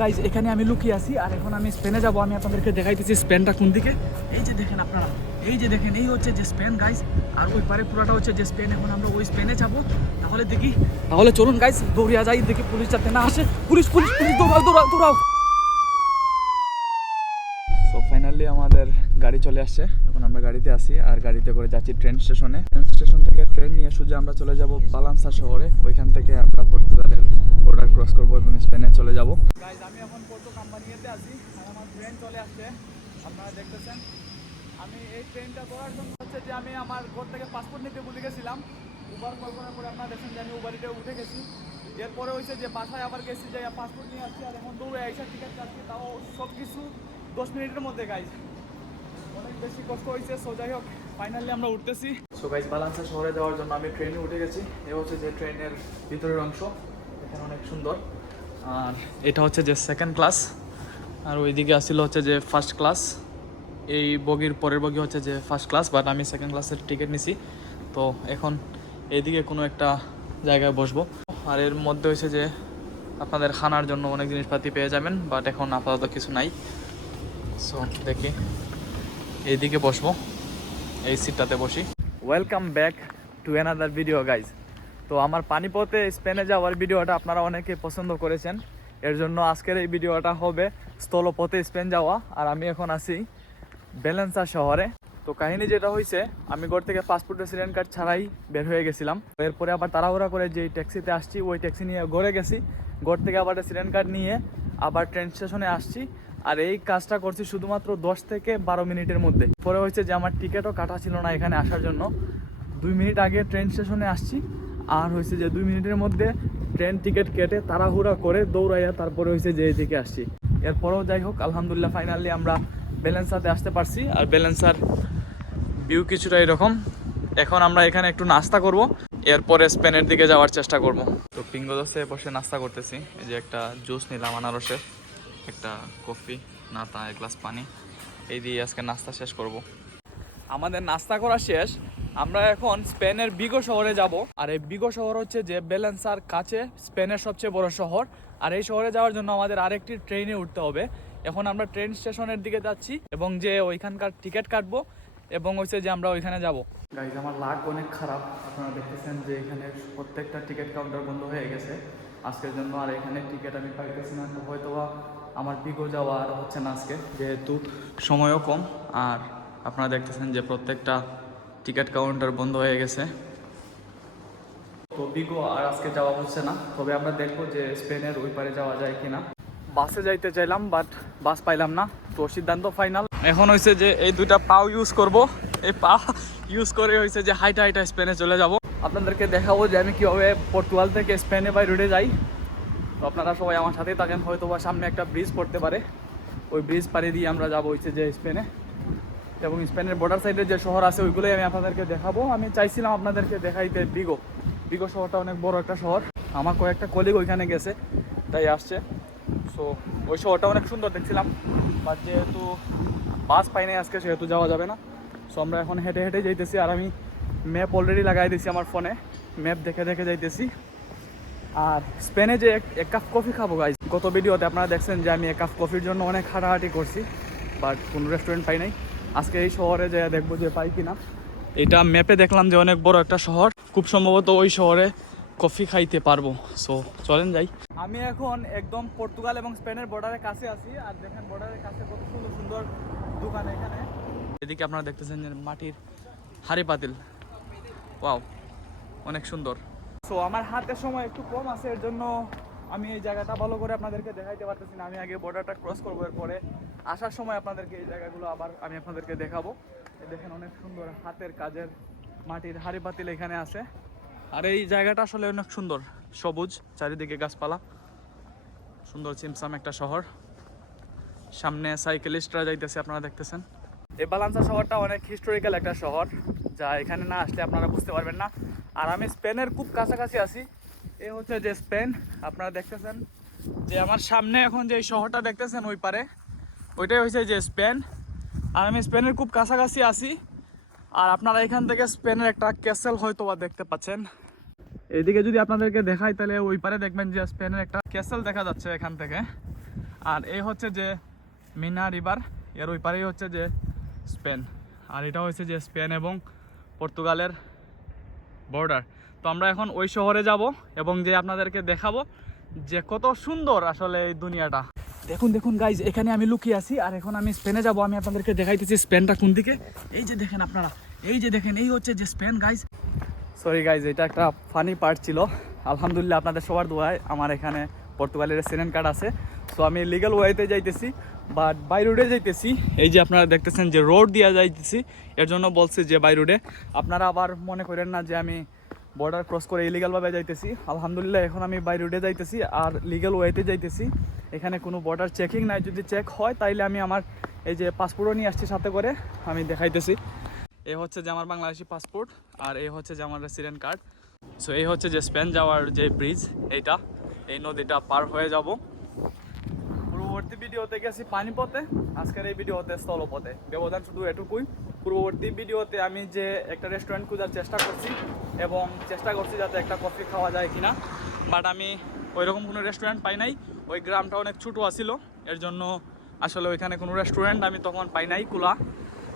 Guys এখানে আমি লুকিয়ে আছি, আর এখন আমি স্পেনে যাব। আমি আপনাদেরকে দেখাইতেছি স্পেনটা কোন দিকে। এই যে দেখেন আপনারা, এই যে দেখেন, এই হচ্ছে যে স্পেন গাইজ আর ওই পারে পুরোটা হচ্ছে যে স্পেন এখন আমরা ওই স্পেনে যাব। তাহলে দেখি, তাহলে চলুন গাইজ দৌড়িয়া যাই। দেখি পুলিশ যাতে না আসে। পুলিশ পুলিশ পুলিশ, দৌড়াও দৌড়াও দৌড়াও। ফাইনালি আমাদের গাড়ি চলে আসছে। এখন আমরা গাড়িতে আসি আর গাড়িতে করে যাচ্ছি ট্রেন স্টেশনে ট্রেন স্টেশন থেকে ট্রেন নিয়ে সোজা আমরা চলে যাব বালান্সা শহরে। ওইখান থেকে আমরা পর্তুগালের বর্ডার ক্রস করব এবং স্পেনে যাব। গাইজ আমি এখন পর্তো কোম্পানিতে আছি। আর আমার ট্রেন চলে আসছে। আপনারা দেখতেছেন। আমি এই ট্রেনটা ধরার জন্য হচ্ছে যে আমি আমার ঘর থেকে পাসপোর্ট নিতে ভুলে গেছিলাম। উবার কল করার পরে আপনারা দেখেন যে আমি উবারিতে উঠে গেছি। এরপরে হয়েছে যে বাসায় আবার গেছি যে পাসপোর্ট নিয়ে আসছি। আর এখন দৌড়ে আইসা টিকিট কাটছি তাও সব কিছু দশ মিনিটের মধ্যে গাইজ অনেক বেশি কষ্ট হয়েছে সো যাই হোক ফাইনালি আমরা উঠতেছি। সো গাইজ বালান্সা শহরে যাওয়ার জন্য আমি ট্রেনে উঠে গেছি। এ হচ্ছে যে ট্রেনের ভিতরের অংশ। এখানে অনেক সুন্দর। আর এটা হচ্ছে যে সেকেন্ড ক্লাস আর ওইদিকে আসছিল হচ্ছে যে ফার্স্ট ক্লাস এই বগির পরের বগি হচ্ছে যে ফার্স্ট ক্লাস বাট আমি সেকেন্ড ক্লাসের টিকিট নিছি। তো এখন এইদিকে কোনো একটা জায়গায় বসবো। আর এর মধ্যে হয়েছে যে আপনাদের খানার জন্য অনেক জিনিসপাতি পেয়ে যাবেন বাট এখন আপাতত কিছু নাই। সো দেখি। এইদিকে বসবো। এই সিটটাতে বসি। Welcome back to another video guys তো আমার পানিপথে স্পেনে যাওয়ার ভিডিওটা আপনারা অনেকে পছন্দ করেছেন। এর জন্য আজকের এই ভিডিওটা হবে স্থলপথে স্পেন যাওয়া, আর আমি এখন আছি বেলেন্সা শহরে। তো কাহিনী যেটা হয়েছে আমি ঘর থেকে পাসপোর্ট রেসিডেন্ট কার্ড ছাড়াই বের হয়ে গেছিলাম। এরপরে আবার তাড়াহুড়া করে যেই ট্যাক্সিতে আসছি, ওই ট্যাক্সি নিয়ে ঘরে গেছি। ঘর থেকে আবার রেসিডেন্ট কার্ড নিয়ে আবার ট্রেন স্টেশনে আসছি। আর এই কাজটা করছি শুধুমাত্র দশ থেকে বারো মিনিটের মধ্যে। পরে হয়েছে যে আমার টিকিটও কাটা ছিল না এখানে আসার জন্য। দুই মিনিট আগে ট্রেন স্টেশনে আসছি। আর হয়েছে যে দুই মিনিটের মধ্যে ট্রেন টিকিট কেটে তাড়াহুড়া করে দৌড়াইয়া তারপরে হয়েছে যে এদিকে আসছি। এরপরেও যাই হোক, আলহামদুলিল্লাহ ফাইনালি আমরা ব্যালেন্সাতে আসতে পারছি আর ব্যালেন্সার ভিউ কিছুটা এরকম। এখন আমরা এখানে একটু নাস্তা করব, এরপরে স্পেনের দিকে যাওয়ার চেষ্টা করব। তো পিঙ্গোদসে বসে নাস্তা করতেছি। এই যে একটা জুস নিলাম আনারসের, একটা কফি, নাতা, এক গ্লাস পানি। এই দিয়ে আজকে নাস্তা শেষ করব। আমাদের নাস্তা করা শেষ। আমরা এখন স্পেনের বিগো শহরে যাব। আর এই বিগো শহর হচ্ছে যে বেলেন্সার কাছে স্পেনের সবচেয়ে বড় শহর। আর এই শহরে যাওয়ার জন্য আমাদের আরেকটি ট্রেনে উঠতে হবে। এখন আমরা ট্রেন স্টেশনের দিকে যাচ্ছি এবং যে ওইখানকার টিকিট কাটবো এবং হচ্ছে যে আমরা ওইখানে যাব। গাইজ আমার লাগ অনেক খারাপ। আপনারা দেখতেছেন যে এখানে প্রত্যেকটা টিকিট কাউন্টার বন্ধ হয়ে গেছে। আজকের জন্য আর এখানে টিকিট আমি পাইতেছি না। হয়তো আমার বিগো যাওয়া আর হচ্ছে না আজকে, যেহেতু সময়ও কম। আর আপনারা দেখতেছেন যে প্রত্যেকটা টিকিট কাউন্টার বন্ধ হয়ে গেছে। তো আর আজকে যাওয়া হচ্ছে না, তবে আমরা দেখব যে স্পেনের ওই পারে যাওয়া যায় কিনা। বাসে যাইতে চাইলাম, বাট বাস পাইলাম না, তো সিদ্ধান্ত ফাইনাল। এখন হয়েছে যে এই দুইটা পাও ইউজ করব। এই পা ইউজ করে হয়েছে যে হাইটা হাইটা স্পেনে চলে যাব। আপনাদেরকে দেখাবো যে আমি কীভাবে পর্তুগাল থেকে স্পেনে বাই রোডে যাই। তো আপনারা সবাই আমার সাথেই থাকেন হয়তো বা সামনে একটা ব্রিজ পড়তে পারে। ওই ব্রিজ পাড়ি দিয়ে আমরা যাব হচ্ছে যে স্পেনে। এবং স্পেনের বর্ডার সাইডের যে শহর আছে, ওইগুলোই আমি আপনাদেরকে দেখাবো। আমি চাইছিলাম আপনাদেরকে দেখাইতে বিগো বিগো শহরটা অনেক বড় একটা শহর। আমার কয়েকটা কলিগ ওইখানে গেছে, তাই আসছে। সো ওই শহরটা অনেক সুন্দর দেখছিলাম। বাট যেহেতু বাস পাই নাই আজকে, সেহেতু যাওয়া যাবে না। সো আমরা এখন হেঁটে হেঁটে যাইতেছি আর আমি ম্যাপ অলরেডি লাগাই দিয়েছি আমার ফোনে ম্যাপ দেখে দেখে যাইতেছি। আর স্পেনে যে এক- কাপ কফি খাব গাইজ গত ভিডিওতে আপনারা দেখছেন যে আমি এক কাপ কফির জন্য অনেক হাঁটাহাঁটি করছি। বাট কোনো রেস্টুরেন্ট পাই নাই। আজকে এই শহরে যে দেখব যে পাই কিনা। এটা ম্যাপে দেখলাম যে অনেক বড় একটা শহর। খুব সম্ভবত ওই শহরে কফি খাইতে পারব। সো চলেন যাই। আমি এখন একদম পর্তুগাল এবং স্পেনের বর্ডারের কাছে আছি। আর দেখেন বর্ডারের কাছে কত সুন্দর সুন্দর দোকান এখানে। এদিকে আপনারা দেখতেছেন যে মাটির হাড়ি পাতিল। ওয়াও অনেক সুন্দর। সো আমার হাতের সময় একটু কম আছে এর জন্য আমি এই জায়গাটা ভালো করে আপনাদেরকে দেখাইতে পারতেছি না, আমি আগে বর্ডারটা ক্রস করব, এরপরে আসার সময় আপনাদেরকে এই জায়গাগুলো আবার আমি আপনাদেরকে দেখাবো। দেখেন অনেক সুন্দর হাতের কাজের মাটির হাড়ি পাতিল এখানে আছে। আর এই জায়গাটা আসলে অনেক সুন্দর, সবুজ, চারিদিকে গাছপালা। সুন্দর চিমসাম একটা শহর। সামনে সাইকেলিস্টরা যাইতেছে, আপনারা দেখতেছেন। এই বালান্সা শহরটা অনেক হিস্টোরিক্যাল একটা শহর, যা এখানে না আসলে আপনারা বুঝতে পারবেন না। আর আমি স্পেনের খুব কাছাকাছি আছি এই হচ্ছে যে স্পেন, আপনারা দেখতেছেন যে আমার সামনে এখন যে শহরটা দেখতেছেন ওই পারে, ওইটাই হচ্ছে যে স্পেন। আর আমি স্পেনের খুব কাছাকাছি আছি, আর আপনারা এখান থেকে স্পেনের একটা ক্যাসেল হয়তো বা দেখতে পাচ্ছেন। এদিকে যদি আপনাদেরকে দেখাই, তাহলে ওই পারে দেখবেন যে স্পেনের একটা ক্যাসেল দেখা যাচ্ছে এখান থেকে। আর এই হচ্ছে যে মিনা রিভার, এর ওই পারেই হচ্ছে যে স্পেন। আর এটা হচ্ছে যে স্পেন এবং পর্তুগালের বর্ডার। তো আমরা এখন ওই শহরে যাব এবং যে আপনাদেরকে দেখাবো যে কত সুন্দর আসলে এই দুনিয়াটা। দেখুন দেখুন গাইজ এখানে আমি লুকিয়ে আছি আর এখন আমি স্পেনে যাব। আমি আপনাদেরকে দেখাইতেছি স্পেনটা কোন দিকে। এই যে দেখেন আপনারা, এই যে দেখেন, এই হচ্ছে যে স্পেন গাইজ সরি গাইজ এটা একটা ফানি পার্ট ছিল। আলহামদুলিল্লাহ আপনাদের সবার দোয়ায় আমার এখানে পর্তুগালের রেসিডেন্ট কার্ড আছে। তো আমি লিগাল ওয়েতে যাইতেছি বাট বাই রোডে যাইতেছি। এই যে আপনারা দেখতেছেন যে রোড দিয়া যাইতেছি। এর জন্য বলছি যে বাই রোডে আপনারা আবার মনে করেন না যে আমি বর্ডার ক্রস করে ইলিগালভাবে যাইতেছি। আলহামদুলিল্লাহ, এখন আমি বাই রোডে যাইতেছি আর লিগাল ওয়েতে যাইতেছি। এখানে কোনো বর্ডার চেকিং নাই। যদি চেক হয়, তাইলে আমি আমার এই যে পাসপোর্টও নিয়ে আসছি সাথে করে, আমি দেখাইতেছি। এ হচ্ছে যে আমার বাংলাদেশি পাসপোর্ট আর এই হচ্ছে যে আমার রেসিডেন্ট কার্ড সো এই হচ্ছে যে স্পেন যাওয়ার যে ব্রিজ এইটা। এই নদীটা পার হয়ে যাব। পূর্ববর্তী ভিডিওতে গেছি পানিপথে। আজকের এই ভিডিওতে স্থলপথে। ব্যবধান শুধু এটুকুই। পূর্ববর্তী ভিডিওতে আমি যে একটা রেস্টুরেন্ট খোঁজার চেষ্টা করছি এবং চেষ্টা করছি যাতে একটা কফি খাওয়া যায় কিনা। বাট আমি ওইরকম কোনো রেস্টুরেন্ট পাই নাই। ওই গ্রামটা অনেক ছোটো আসিল এর জন্য আসলে ওইখানে কোনো রেস্টুরেন্ট আমি তখন পাই নাই খোলা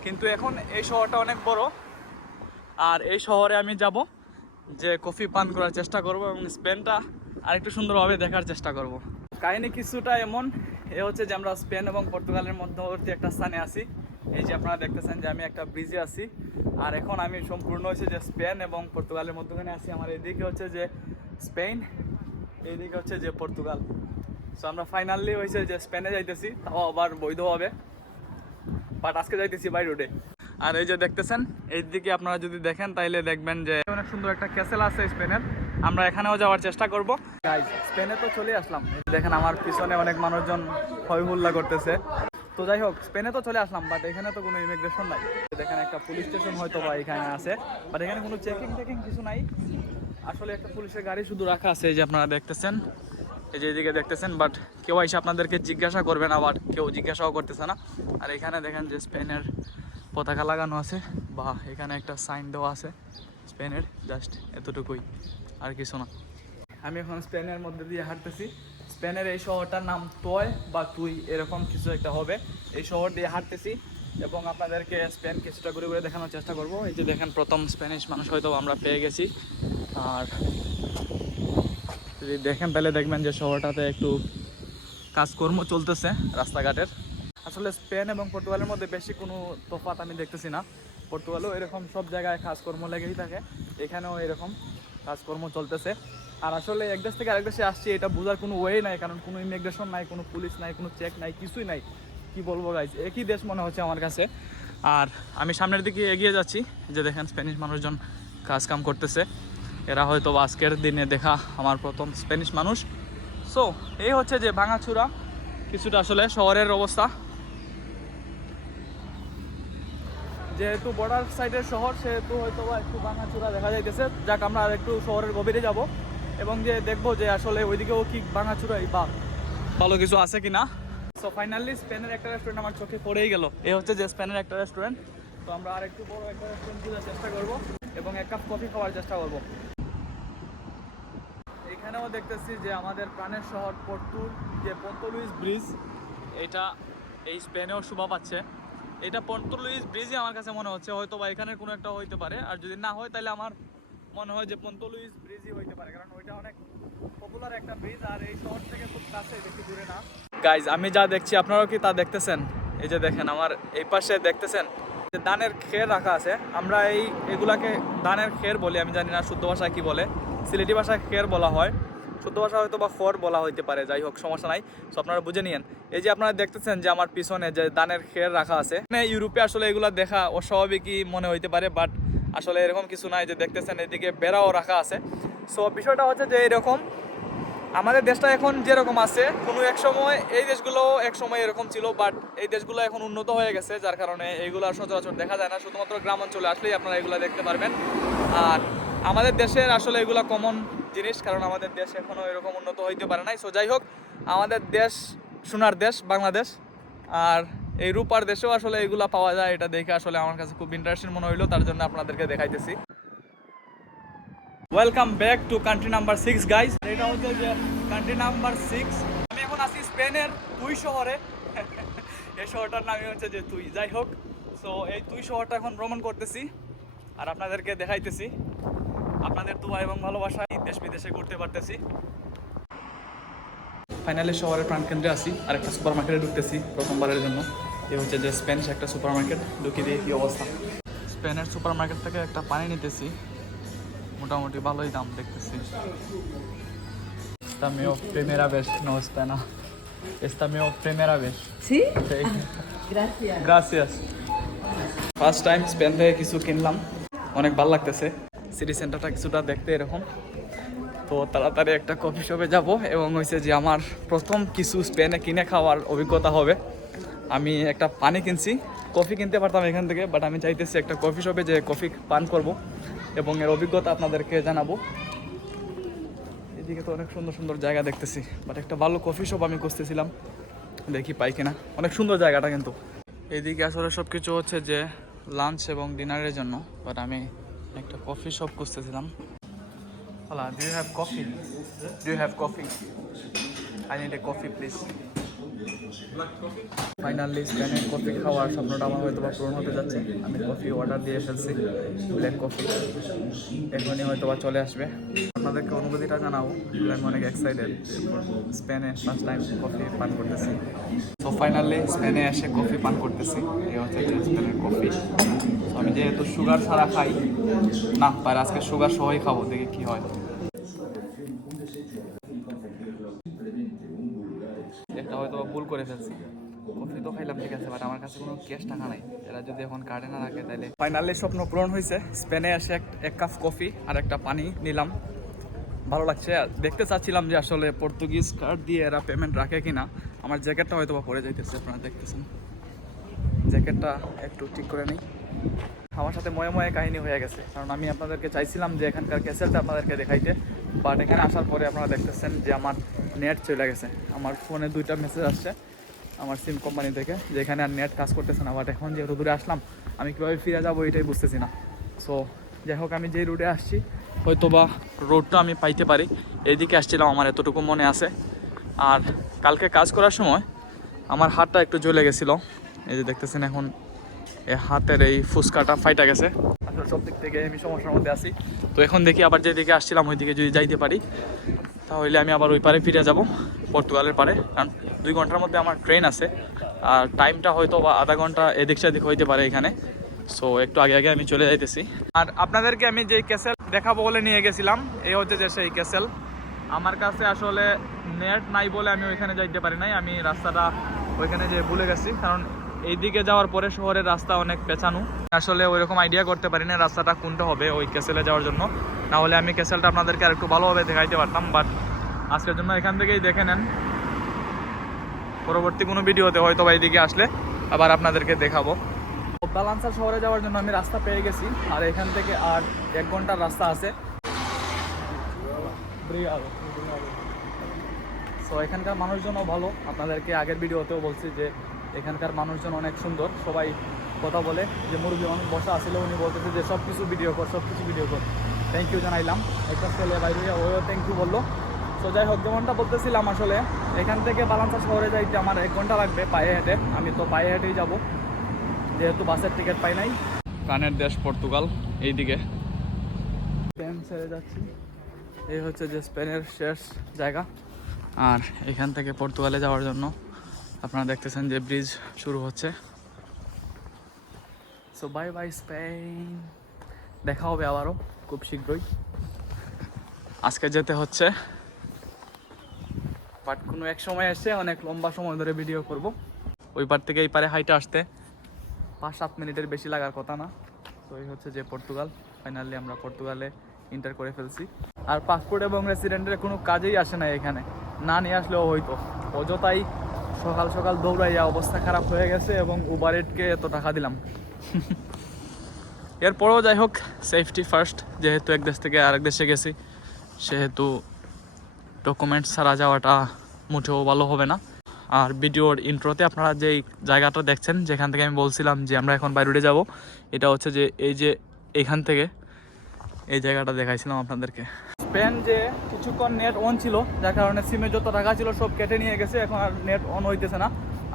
কিন্তু এখন এই শহরটা অনেক বড়। আর এই শহরে আমি যাব, যে কফি পান করার চেষ্টা করব এবং স্পেনটা আরেকটু সুন্দরভাবে দেখার চেষ্টা করব। কাহিনী কিছুটা এমন, এ হচ্ছে যে আমরা স্পেন এবং পর্তুগালের মধ্যবর্তী একটা স্থানে আছি। এই যে আপনারা দেখতেছেন যে আমি একটা ব্রিজে আছি। আর এখন আমি সম্পূর্ণ হচ্ছে যে স্পেন এবং পর্তুগালের মধ্যখানে আছি। আমার এদিকে হচ্ছে যে স্পেন এইদিকে হচ্ছে যে পর্তুগাল। সো আমরা ফাইনালি হয়েছে যে স্পেনে যাইতেছি, তাও আবার বৈধ হবে বাট আজকে যাইতেছি বাই রোডে আর এই যে দেখতেছেন এই দিকে আপনারা যদি দেখেন, তাইলে দেখবেন যে অনেক সুন্দর একটা ক্যাসেল আছে স্পেনের। আমরা এখানেও যাওয়ার চেষ্টা করব। স্পেনে তো চলে আসলাম। দেখেন আমার পিছনে অনেক মানুষজন হই হুল্লা করতেছে। তো যাই হোক স্পেনে তো চলে আসলাম বাট এখানে তো কোনো ইমিগ্রেশন নাই। এখানে একটা পুলিশ স্টেশন হয়তো বা এখানে আছে বাট এখানে কোনো চেকিং টেকিং কিছু নাই। আসলে একটা পুলিশের গাড়ি শুধু রাখা আছে, এই যে আপনারা দেখতেছেন, এই যে এদিকে দেখতেছেন বাট কেউ এসে আপনাদেরকে জিজ্ঞাসা করবে না আবার কেউ জিজ্ঞাসাও করতেছে না। আর এখানে দেখেন যে স্পেনের পতাকা লাগানো আছে, বা এখানে একটা সাইন দেওয়া আছে স্পেনের জাস্ট এতটুকুই, আর কিছু না। আমি এখন স্পেনের মধ্যে দিয়ে হাঁটতেছি। স্পেনের এই শহরটার নাম তয় বা তুই, এরকম কিছু একটা হবে। এই শহর দিয়ে হাঁটতেছি এবং আপনাদেরকে স্পেন কিছুটা ঘুরে ঘুরে দেখানোর চেষ্টা করব। এই যে দেখেন, প্রথম স্প্যানিশ মানুষ হয়তো আমরা পেয়ে গেছি। আর যদি দেখেন, তাহলে দেখবেন যে শহরটাতে একটু কাজকর্ম চলতেছে রাস্তাঘাটের। আসলে স্পেন এবং পর্তুগালের মধ্যে বেশি কোনো তফাৎ আমি দেখতেছি না। পর্তুগালও এরকম সব জায়গায় কাজকর্ম লেগেই থাকে। এখানেও এরকম কাজকর্ম চলতেছে। আর আসলে এক দেশ থেকে আরেক দেশে আসছি, এটা বোঝার কোনো ওয়ে নাই, কারণ কোনো ইমিগ্রেশন নাই, কোনো পুলিশ নাই, কোনো চেক নাই, কিছুই নাই। কি বলব গাইজ একই দেশ মনে হচ্ছে আমার কাছে। আর আমি সামনের দিকে এগিয়ে যাচ্ছি, যে দেখেন স্প্যানিশ মানুষজন কাজ কাম করতেছে। এরা হয়তো আজকের দিনে দেখা আমার প্রথম স্প্যানিশ মানুষ। সো এই হচ্ছে যে ভাঙাচুরা, কিছুটা আসলে শহরের অবস্থা। যেহেতু বর্ডার সাইডের শহর, সেহেতু হয়তো একটু ভাঙাচুরা দেখা যাইতেছে। যাক, আমরা একটু শহরের গভীরে যাব। এবং যে দেখব যে আসলে ওইদিকেও কি ভাঙাচুরাই বা ভালো কিছু আছে কি না? সো ফাইনালি স্পেনের একটা রেস্টুরেন্ট আমার চোখে পড়েই গেল। এ হচ্ছে যে স্পেনের একটা রেস্টুরেন্ট তো আমরা আর একটু বড় একটা রেস্টুরেন্ট খোঁজার চেষ্টা করব এবং এক কাপ কফি খাওয়ার চেষ্টা করব। এখানেও দেখতেছি যে আমাদের প্রাণের শহর পর্তুর যে পন্তলুইস ব্রিজ এটা এই স্পেনেও শোভা পাচ্ছে। এটা পন্তলুইস ব্রিজই আমার কাছে মনে হচ্ছে হয়তো বা এখানের কোনো একটা হইতে পারে। আর যদি না হয়, তাহলে আমার মনে হয় যে পন্তলুইস ব্রিজই হইতে পারে, কারণ ওইটা অনেক পপুলার একটা ব্রিজ আর এই শহর থেকে খুব কাছে, বেশি দূরে না। গাইজ আমি যা দেখছি, আপনারাও কি তা দেখতেছেন? এই যে দেখেন, আমার এই পাশে দেখতেছেন? ধানের খের রাখা আছে, আমরা এই এগুলাকে ধানের খের বলি, আমি জানি না শুদ্ধ ভাষায় কি বলে। সিলেটি ভাষায় খের বলা হয়। শুদ্ধ ভাষা হয়তো বা খড় বলা হইতে পারে, যাই হোক, সমস্যা নাই। তো আপনারা বুঝে নিয়েন। এই যে আপনারা দেখতেছেন যে আমার পিছনে যে ধানের খের রাখা আছে মানে ইউরোপে আসলে এগুলা দেখা অস্বাভাবিকই মনে হইতে পারে বাট আসলে এরকম কিছু নাই যে দেখতেছেন, এদিকে বেড়াও রাখা আছে। সো বিষয়টা হচ্ছে যে এরকম, আমাদের দেশটা এখন যেরকম আছে, কোনো এক সময় এই দেশগুলো এক সময় এরকম ছিল বাট এই দেশগুলো এখন উন্নত হয়ে গেছে, যার কারণে এইগুলো আর সচরাচর দেখা যায় না। শুধুমাত্র গ্রাম অঞ্চলে আসলেই আপনারা এগুলো দেখতে পারবেন। আর আমাদের দেশের আসলে এগুলো কমন জিনিস, কারণ আমাদের দেশ এখনও এরকম উন্নত হইতে পারে নাই। সো যাই হোক, আমাদের দেশ, সোনার দেশ, বাংলাদেশ। আর এই রূপার দেশেও আসলে এগুলা পাওয়া যায়, এটা দেখে আসলে আমার কাছে খুব ইন্টারেস্টিং মনে হইল, তার জন্য আপনাদেরকে দেখাইতেছি। Welcome back to country number six guys এটা হচ্ছে যে কান্ট্রি নাম্বার সিক্স আমি এখন আছি স্পেনের তুই শহরে। এই শহরটার নামই হচ্ছে যে তুই। যাই হোক সো এই তুই শহরটা এখন ভ্রমণ করতেছি, আর আপনাদেরকে দেখাইতেছি। আপনাদের দোয়া এবং ভালোবাসা দেশ বিদেশে ঘুরতে পারতেছি। ফাইনালি শহরের প্রাণকেন্দ্রে আসি আর একটা সুপার মার্কেটে ঢুকতেছি প্রথমবারের জন্য এ হচ্ছে যে স্পেনিশ একটা সুপার মার্কেট ঢুকিয়ে দিয়ে কী অবস্থা স্পেনের সুপার মার্কেট থেকে একটা পানি নিতেছি মোটামুটি ভালোই দাম দেখতেছি Esta mi primera vez, no Spena. Esta mi primera vez. ¿Sí? Sí. Gracias. Gracias. First time Spain থেকে কিছু কিনলাম অনেক ভালো লাগতেছে সিটি সেন্টারটা কিছুটা দেখতে এরকম তো তাড়াতাড়ি একটা কফি শপে যাব এবং হয়েছে যে আমার প্রথম কিছু স্পেনে কিনে খাওয়ার অভিজ্ঞতা হবে। আমি একটা পানি কিনছি কফি কিনতে পারতাম এখান থেকে বাট আমি চাইতেছি একটা কফি শপে যে কফি পান করব এবং এর অভিজ্ঞতা আপনাদেরকে জানাব। এদিকে তো অনেক সুন্দর সুন্দর জায়গা দেখতেছি বাট একটা ভালো কফি শপ আমি খুঁজতেছিলাম, দেখি পাই কিনা। অনেক সুন্দর জায়গাটা কিন্তু। এদিকে আসলে সব কিছু হচ্ছে যে লাঞ্চ এবং ডিনারের জন্য বাট আমি একটা কফি শপ খুঁজতেছিলাম। Hello do you have coffee do you have coffee I need a coffee please finally স্প্যানের coffee খাওয়ার স্বপ্নটা আমার হয়তো বা পূরণ হতে যাচ্ছে। আমি কফি অর্ডার দিয়ে ফেলছি ব্ল্যাক কফি এখনই হয়তো বা চলে আসবে। আপনাদেরকে অনুভূতিটা জানাব, আমি অনেক এক্সাইটেড স্পেনে ফার্স্ট টাইম কফি পান করতেছি। তো ফাইনালি স্পেনে এসে কফি পান করতেছি। হচ্ছে যে কফি আমি যেহেতু সুগার ছাড়া খাই, না পারে আজকে সুগার সহই খাব, দেখি কি হয়। একটা হয়তো ভুল করে ফেলছি। কফি তো খাইলাম, ঠিক আছে বাট আমার কাছে কোনো ক্যাশ টাকা নাই। এরা যদি এখন কার্ডে না রাখে, তাহলে ফাইনালি স্বপ্ন পূরণ হয়েছে। স্পেনে এসে এক- কাপ কফি আর একটা পানি নিলাম। ভালো লাগছে। দেখতে চাচ্ছিলাম যে আসলে পর্তুগিজ কার্ড দিয়ে এরা পেমেন্ট রাখে কিনা। আমার জ্যাকেটটা হয়তো পরে যাইতেছে, আপনারা দেখতেছেন। জ্যাকেটটা একটু ঠিক করে নিই। আমার সাথে ময়ে ময়ে কাহিনী হয়ে গেছে। কারণ আমি আপনাদেরকে চাইছিলাম যে এখানকার ক্যাসেলটা আপনাদেরকে দেখাইতে। বাট এখানে আসার পরে আপনারা দেখতেছেন যে আমার নেট চলে গেছে। আমার ফোনে দুইটা মেসেজ আসছে আমার সিম কোম্পানি থেকে যে এখানে আর নেট কাজ করতেছে না। বাট এখন যেহেতু দূরে আসলাম, আমি কীভাবে ফিরে যাব এটাই বুঝতেছি না। সো যাই হোক, আমি যেই রুটে আসছি হয়তো বা রোডটা আমি পাইতে পারি। এইদিকে আসছিলাম, আমার এতটুকু মনে আছে। আর কালকে কাজ করার সময় আমার হাতটা একটু জ্বলে গেছিল। এই যে দেখতেছেন এখন এই হাতের এই ফুসকাটা ফাইটা গেছে। আসলে সব দিক থেকে আমি সমস্যার মধ্যে আছি। তো এখন দেখি আবার যেদিকে আসছিলাম, ওইদিকে যদি যাইতে পারি, তাহলে আমি আবার ওই পারে ফিরে যাব, পর্তুগালের পারে। কারণ দুই ঘণ্টার মধ্যে আমার ট্রেন আছে, আর টাইমটা হয়তো বা আধা ঘণ্টা এদিক সেদিক হইতে পারে এখানে। সো একটু আগে আগে আমি চলে যাইতেছি। আর আপনাদেরকে আমি যে ক্যাসেল দেখাবো বলে নিয়ে গেছিলাম এই হচ্ছে যে সেই ক্যাসেল। আমার কাছে আসলে নেট নাই বলে আমি ওইখানে যাইতে পারি নাই। আমি রাস্তাটা ওইখানে যে ভুলে গেছি, কারণ এইদিকে যাওয়ার পরে শহরের রাস্তা অনেক পেঁচানো আসলে ওইরকম আইডিয়া করতে পারি না, রাস্তাটা কোনটা হবে ওই ক্যাসেলে যাওয়ার জন্য। না হলে আমি ক্যাসেলটা আপনাদেরকে আর একটু ভালোভাবে দেখাইতে পারতাম বাট আজকের জন্য এখান থেকেই দেখে নেন। পরবর্তী কোনো ভিডিওতে হয়তো বা এইদিকে আসলে আবার আপনাদেরকে দেখাবো। বালান্সার শহরে যাওয়ার জন্য আমি রাস্তা পেয়ে গেছি, আর এখান থেকে আর এক ঘণ্টার রাস্তা আছে। সো এখানকার মানুষজনও ভালো। আপনাদেরকে আগের ভিডিওতেও বলছি যে এখানকার মানুষজন অনেক সুন্দর। সবাই কথা বলে যে মুরব্বী মানুষ বসা আসলে উনি বলতেছে যে, সব কিছু ভিডিও কর, সব কিছু ভিডিও কর। থ্যাংক ইউ জানাইলাম। একটা ছেলে বাইরে ওও থ্যাংক ইউ বলল। তো যাই হোক, যেমনটা বলতেছিলাম আসলে, এখান থেকে বালান্সা শহরে যাইতে আমার এক ঘণ্টা লাগবে পায়ে হেঁটে। আমি তো পায়ে হেঁটেই যাব। যেহেতু বাসের টিকিট পাই নাই। প্রাণের দেশ পর্তুগাল, এইদিকে। স্পেন ছেড়ে যাচ্ছি। এই হচ্ছে যে স্পেনের শেষ জায়গা। আর এখান থেকে পর্তুগালে যাওয়ার জন্য আপনারা দেখতেছেন যে ব্রিজ শুরু হচ্ছে। সো বাই বাই স্পেন দেখা হবে আবারও, খুব শীঘ্রই। আজকে যেতে হচ্ছে। বাট কোনো এক সময় এসে অনেক লম্বা সময় ধরে ভিডিও করব। ওই পার থেকে এই পারে হাইটে আসতে পাঁচ সাত মিনিটের বেশি লাগার কথা না। তো এই হচ্ছে যে পর্তুগাল ফাইনালি আমরা পর্তুগালে ইন্টার করে ফেলছি। আর পাসপোর্ট এবং রেসিডেন্টের কোনো কাজেই আসে না এখানে। না নিয়ে আসলেও হয়তো। অযথাই সকাল সকাল দৌড়াইয়া অবস্থা খারাপ হয়ে গেছে এবং উবারেটকে এত টাকা দিলাম। এরপরেও যাই হোক সেফটি ফার্স্ট যেহেতু এক দেশ থেকে আরেক দেশে গেছি, সেহেতু ডকুমেন্টস ছাড়া যাওয়াটা মোটেও ভালো হবে না। আর ভিডিওর ইন্ট্রোতে আপনারা যেই জায়গাটা দেখছেন, যেখান থেকে আমি বলছিলাম যে আমরা এখন বাইরে যাব, এটা হচ্ছে যে এই যে এখান থেকে এই জায়গাটা দেখাইছিলাম আপনাদেরকে। পেন যে কিছুক্ষণ নেট অন ছিল, যার কারণে সিমে যত টাকা ছিল সব কেটে নিয়ে গেছে, এখন আর নেট অন হইতেছে না।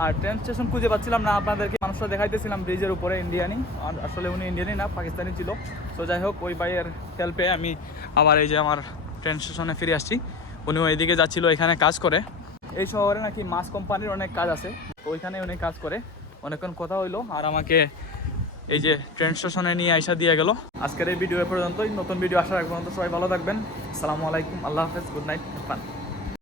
আর ট্রেন স্টেশন খুঁজে পাচ্ছিলাম না, আপনাদেরকে মানুষটা দেখাইতেছিলাম ব্রিজের উপরে ইন্ডিয়ানি আসলে উনি ইন্ডিয়ানি না পাকিস্তানি ছিল। তো যাই হোক, ওই ভাইয়ের হেল্পে আমি আবার এই যে আমার ট্রেন স্টেশনে ফিরে আসছি। উনিও এইদিকে যাচ্ছিল এখানে কাজ করে। এই শহরে নাকি মাস কোম্পানির অনেক কাজ আছে। ওইখানে উনি কাজ করে। অনেকক্ষণ কথা হইল, আর আমাকে এই যে ট্রেন স্টেশনে নিয়ে আইসা দিয়ে গেল। আজকের এই ভিডিও পর্যন্তই। নতুন ভিডিও আসার পর্যন্ত সবাই ভালো থাকবেন। আসসালামু আলাইকুম। আল্লাহ হাফেজ। Good night